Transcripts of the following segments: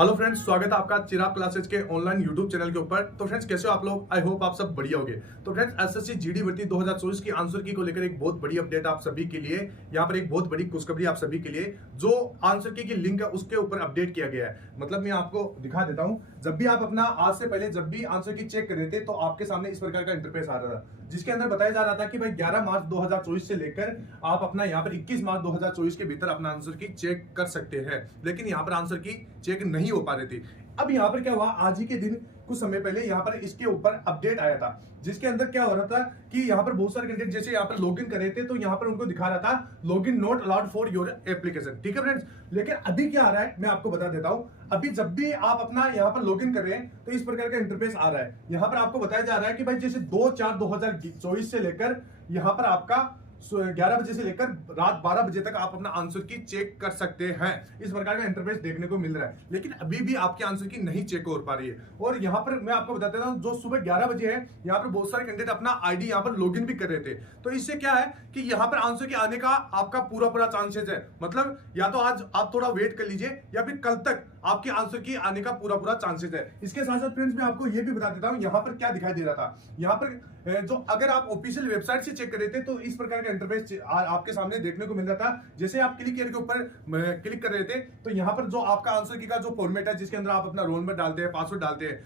Hello friends, स्वागत है आपका चिराग क्लासेज के ऑनलाइन यूट्यूब चैनल के ऊपर। तो फ्रेंड्स, कैसे हो आप लोग? आई होप आप सब बढ़िया होंगे। तो फ्रेंड्स, एसएससी जीडी भर्ती 2024 की आंसर की को लेकर एक बहुत बड़ी अपडेट आप सभी के लिए। यहाँ पर एक बहुत बड़ी खुशखबरी आप सभी के लिए, जो आंसर की लिंक है उसके ऊपर अपडेट किया गया है। मतलब मैं आपको दिखा देता हूँ। जब भी आप अपना आज से पहले जब भी आंसर की चेक कर रहे थे तो आपके सामने इस प्रकार का इंटरफेस आ रहा था, जिसके अंदर बताया जा रहा था कि भाई 11 मार्च 2024 से लेकर आप अपना यहाँ पर 21 मार्च 2024 के भीतर अपना आंसर की चेक कर सकते हैं। लेकिन यहाँ पर आंसर की चेक नहीं हो पा रही थी। अब यहाँ पर क्या हुआ, आज ही के दिन कुछ समय पहले यहाँ पर इसके ऊपर अपडेट आया था, जिसके अंदर क्या हो रहा था कि यहाँ पर बहुत सारे कैंडिडेट जैसे यहाँ पर लॉगिन कर रहे थे तो यहाँ पर उनको दिखा रहा था login not allowed for your application. ठीक है फ्रेंड्स, लेकिन अभी क्या आ रहा है मैं आपको बता देता हूँ। अभी जब भी आप अपना यहाँ पर लॉगिन कर रहे हैं तो इस प्रकार का इंटरफेस आ रहा है। यहाँ पर आपको बताया जा रहा है कि भाई जैसे 2/4/2024 से लेकर यहाँ पर आपका 11 बजे से लेकर रात 12 बजे तक आप अपना आंसर की चेक कर सकते हैं। इस प्रकार का इंटरफेस देखने को मिल रहा है, लेकिन अभी भी आपके आंसर की नहीं चेक हो पा रही है। और यहाँ पर मैं आपको बता देता हूँ, जो सुबह 11 बजे है यहाँ पर बहुत सारे कैंडिडेट अपना आईडी यहाँ पर लॉगिन भी कर रहे थे। तो इससे क्या है कि यहाँ पर आंसर के आने का आपका पूरा चांसेस है। मतलब या तो आज आप थोड़ा वेट कर लीजिए या फिर कल तक आपके आंसर की आने का पूरा चांसेस है। इसके साथ साथ फ्रेंड्स मैं आपको ये भी बता देता हूँ, यहाँ पर क्या दिखाई दे रहा था। यहाँ पर जो अगर आप ऑफिशियल वेबसाइट से चेक कर रहे थे तो इस प्रकार का इंटरफेस आपके सामने देखने को मिल रहा था। जैसे आप क्लिक के ऊपर क्लिक कर रहे थे तो यहाँ पर जो आपका आंसर की का जो फॉर्मेट है, जिसके अंदर आप अपना रोल नंबर डालते हैं, पासवर्ड डालते हैं,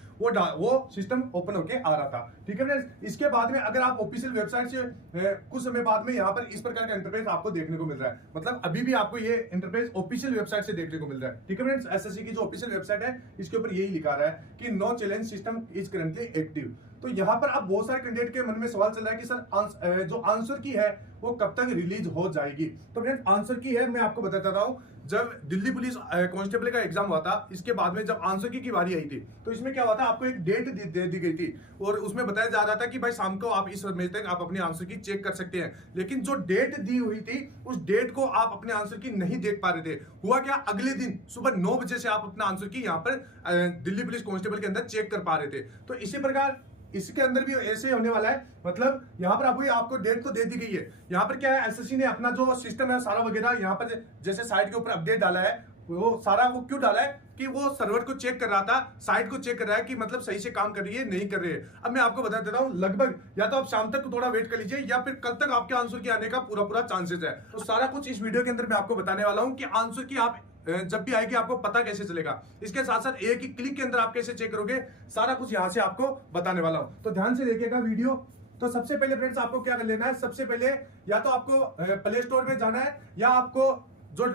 वो सिस्टम ओपन होके आ रहा था। ठीक है फ्रेंड्स, इसके बाद में अगर आप ऑफिशियल वेबसाइट से कुछ समय बाद में यहाँ पर इस प्रकार का इंटरफेस आपको देखने को मिल रहा है। मतलब अभी भी आपको ये इंटरफेस ऑफिशियल वेबसाइट से देखने को मिल रहा है। ठीक है फ्रेंड्स, एसएससी की जो ऑफिशियल वेबसाइट है इसके ऊपर यही लिखा रहा है कि no challenge system is currently active. तो यहाँ पर अब बहुत सारे कैंडिडेट के मन में सवाल चल रहा है कि सर जो आंसर की है वो कब तक रिलीज हो जाएगी। तो फ्रेंड्स, आंसर की है मैं आपको बताता हूँ। जब दिल्ली पुलिस कांस्टेबल का एग्जाम हुआ था, इसके बाद में जब आंसर की बारी आई थी तो इसमें क्या हुआ था, आपको एक डेट दे दी गई थी और उसमें बताया जा रहा था कि भाई शाम को आप इस समय तक आप अपने आंसर की चेक कर सकते हैं। लेकिन जो डेट दी हुई थी उस डेट को आप अपने आंसर की नहीं देख पा रहे थे। हुआ क्या, अगले दिन सुबह 9 बजे से आप अपना आंसर की यहाँ पर दिल्ली पुलिस कांस्टेबल के अंदर चेक कर पा रहे थे। तो इसी प्रकार इसके अंदर भी ऐसे होने वाला है। मतलब यहाँ पर आपको डेट तो दे दी गई है। यहाँ पर क्या है, एसएससी ने अपना जो सिस्टम है सारा वगैरह यहाँ पर जैसे साइट के ऊपर अपडेट डाला है, वो सारा वो क्यों डाला है कि वो सर्वर को चेक कर रहा था, साइट को चेक कर रहा है कि मतलब सही से काम कर रही है नहीं कर रही है। अब मैं आपको बता देता हूँ, लगभग या तो आप शाम तक थोड़ा वेट कर लीजिए या फिर कल तक आपके आंसर की आने का पूरा चांसेस है। तो सारा कुछ इस वीडियो के अंदर मैं आपको बताने वाला हूँ कि आंसर की आप जब भी आएगी आपको पता कैसे चलेगा। इसके साथ साथ एक ही क्लिक के अंदर आप कैसे चेक करोगे, सारा कुछ यहां से आपको बताने वाला हूं। तो ध्यान से देखिएगा वीडियो। तो सबसे पहले फ्रेंड्स आपको क्या कर लेना है, सबसे पहले या तो आपको प्ले स्टोर में जाना है या आपको जो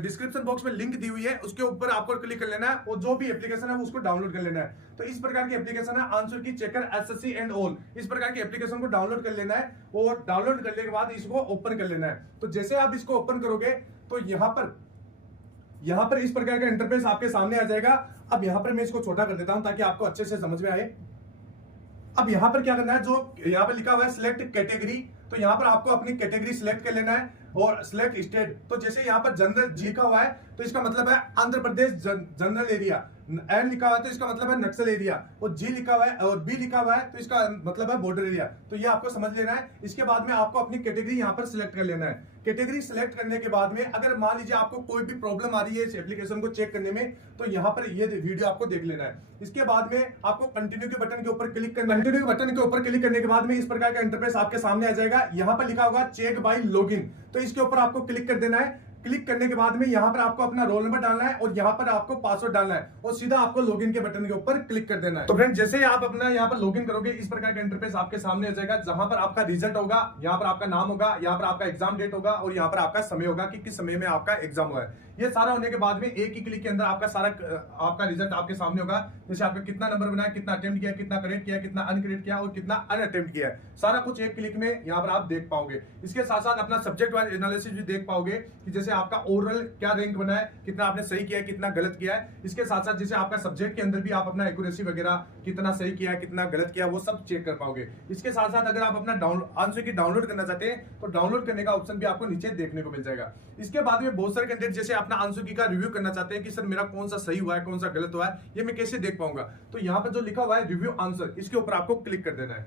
डिस्क्रिप्शन बॉक्स में लिंक दी हुई है उसके ऊपर आपको क्लिक कर लेना है और जो भी एप्लीकेशन है उसको डाउनलोड कर लेना है। तो इस प्रकार की एप्लीकेशन है आंसर की चेकर एसएससी एंड ऑल। इस प्रकार की एप्लीकेशन को डाउनलोड कर लेना है और डाउनलोड करने के बाद इसको ओपन कर लेना है। तो जैसे आप इसको ओपन करोगे तो यहाँ पर इस प्रकार का इंटरफेस आपके सामने आ जाएगा। अब यहाँ पर मैं इसको छोटा कर देता हूं ताकि आपको अच्छे से समझ में आए। अब यहाँ पर क्या करना है, जो यहाँ पर लिखा हुआ है सिलेक्ट कैटेगरी, तो यहाँ पर आपको अपनी कैटेगरी सिलेक्ट कर लेना है और सिलेक्ट स्टेट। तो जैसे यहाँ पर जनरल जी लिखा हुआ है तो इसका मतलब है Andhra Pradesh general area, N लिखा हुआ है तो इसका मतलब है नक्सल एरिया, और जी लिखा हुआ है और बी लिखा हुआ है तो इसका मतलब है बॉर्डर एरिया। तो ये आपको समझ लेना है। इसके बाद में आपको अपनी कैटेगरी यहाँ पर सिलेक्ट कर लेना है। कैटेगरी सिलेक्ट करने के बाद में अगर मान लीजिए आपको कोई भी प्रॉब्लम आ रही है इस एप्लीकेशन को चेक करने में तो यहाँ पर ये वीडियो आपको देख लेना है। इसके बाद में आपको कंटिन्यू के बटन के ऊपर क्लिक करना है। कंटिन्यू के बटन के ऊपर क्लिक करने के बाद में इस प्रकार का इंटरफेस आपके सामने आ जाएगा। यहाँ पर लिखा होगा चेक बाय लॉगिन, तो इसके ऊपर आपको क्लिक कर देना है। क्लिक करने के बाद में यहाँ पर आपको अपना रोल नंबर डालना है और यहाँ पर आपको पासवर्ड डालना है और सीधा आपको लॉगिन के बटन के ऊपर क्लिक कर देना है। तो फ्रेंड, जैसे आप अपना यहाँ पर लॉगिन करोगे इस प्रकार का इंटरफेस आपके सामने आ जाएगा, जहां पर आपका रिजल्ट होगा, यहाँ पर आपका नाम होगा, यहाँ पर आपका एग्जाम डेट होगा और यहाँ पर आपका समय होगा कि किस समय में आपका एग्जाम हुआ है। ये सारा होने के बाद में एक ही क्लिक के अंदर आपका सारा आपका रिजल्ट आपके सामने होगा। जैसे आपका कितना नंबर बनाया, कितना अटेम्प्ट किया, कितना करेक्ट किया, कितना अनकरेक्ट किया और कितना अनअटेम्प्ट किया है, सारा कुछ एक क्लिक में यहाँ पर आप देख पाओगे। इसके साथ साथ अपना सब्जेक्ट वाइज एनालिसिस भी देख पाओगे कि जैसे आपका ओरल क्या रैंक बना है, कितना आपने सही किया है, कितना गलत किया है। इसके साथ साथ जैसे आपका सब्जेक्ट के अंदर भी आप अपना एक्यूरेसी वगैरह कितना सही किया है, कितना गलत किया, वो सब चेक कर पाओगे। इसके साथ साथ अगर आप अपना आंसर की डाउनलोड करना चाहते हैं तो डाउनलोड करने का ऑप्शन भी आपको नीचे देखने को मिल जाएगा। इसके बाद में बहुत सारे कैंडिडेट जैसे अपना आंसर की का रिव्यू करना चाहते हैं कि सर मेरा कौन सा सही हुआ है, कौन सा गलत हुआ है, ये मैं कैसे देख पाऊंगा। तो यहाँ पर जो लिखा हुआ है रिव्यू आंसर, इसके ऊपर आपको क्लिक कर देना है।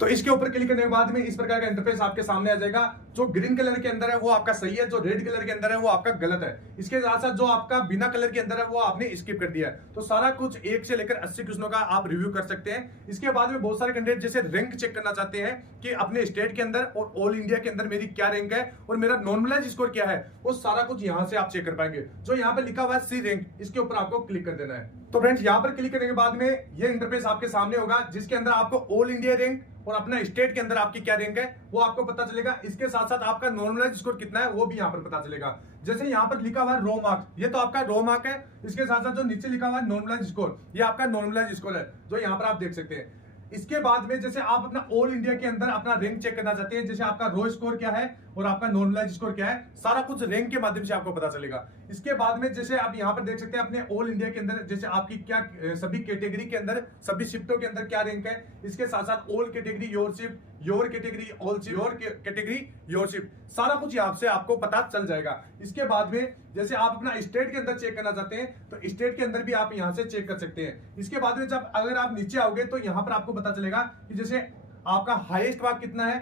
तो इसके ऊपर क्लिक करने के बाद में इस प्रकार का इंटरफेस आपके सामने आ जाएगा। जो ग्रीन कलर के अंदर है वो आपका सही है, जो रेड कलर के अंदर है वो आपका गलत है। इसके साथ साथ जो आपका बिना कलर के अंदर है वो आपने स्किप कर दिया है। तो सारा कुछ 1 से लेकर 80 क्वेश्चनों का आप रिव्यू कर सकते हैं। इसके बाद में बहुत सारे कैंडिडेट जैसे रैंक चेक करना चाहते हैं कि अपने स्टेट के अंदर और ऑल इंडिया के अंदर मेरी क्या रैंक है और मेरा नॉर्मलाइज स्कोर क्या है, वो सारा कुछ यहां से आप चेक कर पाएंगे। जो यहाँ पे लिखा हुआ है सी रैंक, इसके ऊपर आपको क्लिक कर देना है। तो फ्रेंड्स यहाँ पर क्लिक करने के बाद में ये इंटरफेस आपके सामने होगा, जिसके अंदर आपको ऑल इंडिया रैंक और अपना स्टेट के अंदर आपकी क्या रैंक है वो आपको पता चलेगा। इसके साथ साथ आपका नॉर्मलाइज स्कोर कितना है वो भी यहाँ पर पता चलेगा। जैसे यहाँ पर लिखा हुआ है रो मार्क, ये तो आपका रो मार्क है। इसके साथ साथ जो नीचे लिखा हुआ है नॉर्मलाइज स्कोर, ये आपका नॉर्मलाइज स्कोर है, जो यहाँ पर आप देख सकते हैं। इसके बाद में जैसे आप अपना ऑल इंडिया के अंदर अपना रैंक चेक करना चाहते हैं, जैसे आपका रो स्कोर क्या है और आपका नॉर्मलाइज स्कोर क्या है, सारा कुछ रैंक के माध्यम से आपको पता चलेगा। इसके बाद में जैसे आप यहाँ पर देख सकते हैं अपने ऑल इंडिया के अंदर जैसे आपकी क्या सभी कैटेगरी के अंदर सभी शिफ्टों के अंदर क्या रैंक है। इसके साथ साथ all category your shift, your category all shift, your category your shift, सारा कुछ यहाँ से आपको पता चल जाएगा। इसके बाद में जैसे आप अपना स्टेट के अंदर चेक करना चाहते हैं तो स्टेट के अंदर भी आप यहाँ से चेक कर सकते हैं। इसके बाद में जब अगर आप नीचे आओगे तो यहाँ पर आपको पता चलेगा कि जैसे आपका हाईएस्ट मार्क कितना है,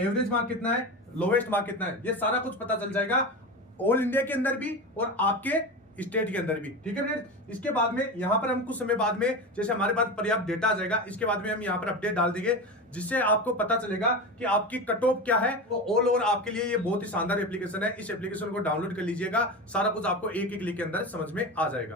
एवरेज मार्क कितना है, लोवेस्ट मार्क कितना है, ये सारा कुछ पता चल जाएगा ऑल इंडिया के अंदर भी और आपके स्टेट के अंदर भी। ठीक है फ्रेंड्स, इसके बाद में यहाँ पर हम कुछ समय बाद में जैसे हमारे पास पर्याप्त डेटा आ जाएगा, इसके बाद में हम यहाँ पर अपडेट डाल देंगे, जिससे आपको पता चलेगा कि आपकी कट ऑफ क्या है। तो ऑल ओवर आपके लिए ये बहुत ही शानदार एप्लीकेशन है। इस एप्लीकेशन को डाउनलोड कर लीजिएगा, सारा कुछ आपको एक ही क्लिक के अंदर समझ में आ जाएगा।